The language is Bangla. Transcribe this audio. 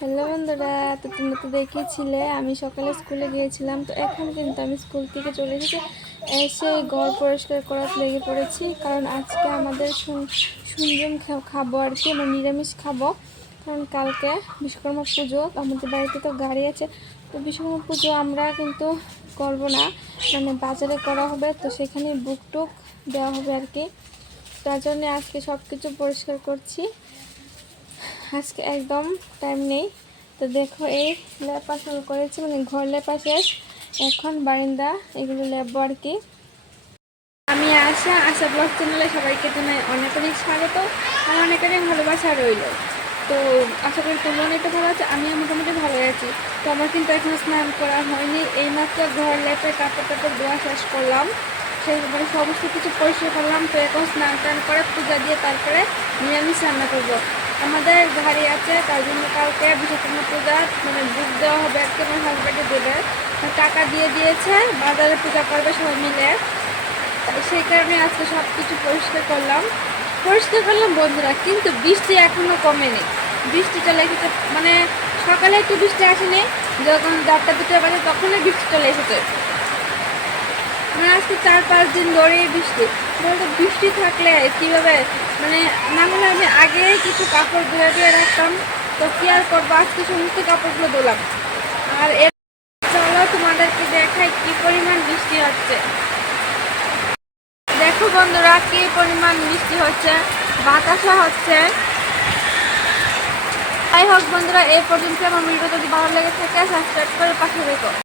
হ্যালো বন্ধুরা, তো তোমরা তো দেখেছিলে আমি সকালে স্কুলে গিয়েছিলাম। তো এখন কিন্তু আমি স্কুল থেকে চলে এসেছি, এসে ঘর পরিষ্কার করার লেগে পড়েছি। কারণ আজকে আমাদের সুনজম খাবো আর কি, মানে নিরামিষ খাবো। কারণ কালকে বিশ্বকর্মা পুজো, আমাদের বাড়িতে তো গাড়ি আছে। তো বিশ্বকর্মা পুজো আমরা কিন্তু করবো না, মানে বাজারে করা হবে। তো সেখানে বুক টুক দেওয়া হবে আর কি। তার জন্য আজকে সব কিছু পরিষ্কার করছি, আজকে একদম টাইম নেই। তো দেখো এই লেপা শুরু করেছি, মানে ঘর লেপা শেষ, এখন বারান্দা এগুলো লেপবো আর কি। আমি আশা ব্লগ চ্যানেলে সবাইকে জানাই অনেক অনেক স্বাগত, আর অনেক অনেক ভালোবাসা রইল। তো আশা করি তোমরা অনেকটা ভালো আছে, আমিও মোটামুটি ভালো আছি। তো আমার কিন্তু এখনও স্নান করা হয়নি, এইমাত্র ঘর লেপে কাপড় টাপড় ধোয়া শেষ করলাম, সেইভাবে সমস্ত কিছু পরিষ্কার করলাম। তো এখন স্নান টান করে পূজা দিয়ে তারপরে নিরামিষ রান্না করবো। আমাদের গাড়ি আছে, তার জন্য কালকে বিশ্বকর্মা পূজা মানে বুক দেওয়া হবে আর কি, আমার হাজব্যান্ডে দেবে, টাকা দিয়ে দিয়েছে, বাজারে পূজা করবে সবাই মিলে। সেই কারণে আজকে সব কিছু পরিষ্কার করলাম বন্ধুরা। কিন্তু বৃষ্টি এখনো কমেনি, বৃষ্টি চলে এসেছে, মানে সকালে একটু বৃষ্টি আসেনি, যখন 4টা 2টা বাজে তখনই বৃষ্টি চলে এসেছে। মানে আজকে 4-5 দিন ধরেই বৃষ্টি। বলতো বৃষ্টি থাকলে কীভাবে, মানে না হলে আমি আগে কিছু কাপড় ধুয়ে দিয়ে রাখতাম। তো কি আর করবো, আজকে সমস্ত কাপড়গুলো ধুলাম। আর এর চলো তোমাদেরকে দেখাই কি পরিমাণ বৃষ্টি হচ্ছে। দেখো বন্ধুরা কি পরিমাণ বৃষ্টি হচ্ছে, বাতাসা হচ্ছে। যাই হোক বন্ধুরা, এই পর্যন্ত আমার ভিডিও যদি ভালো লেগে থাকে সাবস্ক্রাইব করে পাশে রেখো।